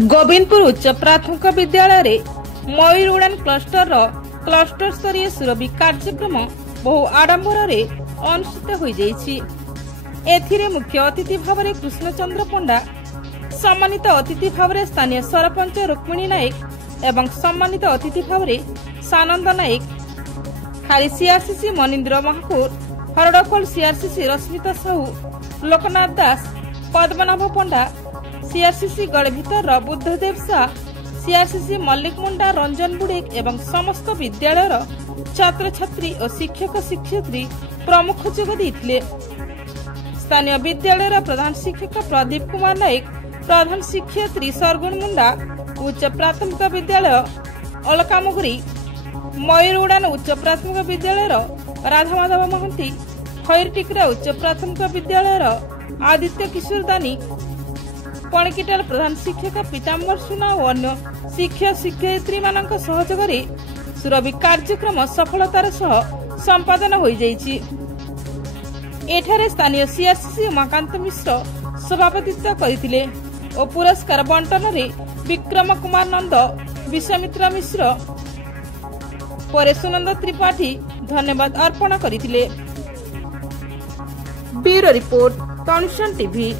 गोविंदपुर उच्च प्राथमिक विद्यालय रे मयूर उड़ान क्लस्टर स्तरीय सुरभि कार्यक्रम बहु आडंबर रे अनुष्ठित हो जाइछि। एथिरे मुख्य अतिथि भाव में कृष्णचंद्र पंडा, सम्मानित अतिथि भाव में स्थानीय सरपंच रुक्मिणी नायक एवं सम्मानित अतिथि भाव में सानंद नायक, खाली सीआरसीसी मनिंद्र महापुर, हरडखोल सीआरसीसी रश्मिता साहू, लोकनाथ दास, पद्मनाभ पंडा, सीआरसीसी गड़भितर बुद्धदेव शाह, सीआरसीसी मल्लिक मुंडा, रंजन बुड़ेक एवं समस्त विद्यालयर छात्र छात्री और शिक्षक शिक्षयित्री प्रमुख जोग देइथिले। स्थानीय विद्यालयर प्रधान शिक्षक प्रदीप कुमार नायक, प्रधान शिक्षयित्री सरगुण मुंडा, उच्च प्राथमिक विद्यालय अलकामुगुरी, मयूर उड़ान उच्च प्राथमिक विद्यालयर राधामाधव महंती, खैरटिकरा उच्च प्राथमिक विद्यालयर आदित्य किशोर दानी, पणकिटाल प्रधान शिक्षक पीताम्बर सुना और अन्य शिक्षक शिक्षयित्री मानक सहयोग सुरभि कार्यक्रम सफलतार सह संपादन हो जाइछि। एठारे स्थानीय सीआरसीसी उमाकांत मिश्र सभापतित्व करथिले और पुरस्कार बंटन रे विक्रम कुमार नंद, विश्वामित्र मिश्र, परेशनंद त्रिपाठी धन्यवाद अर्पण करथिले। ब्यूरो रिपोर्ट, तनुषण टीवी।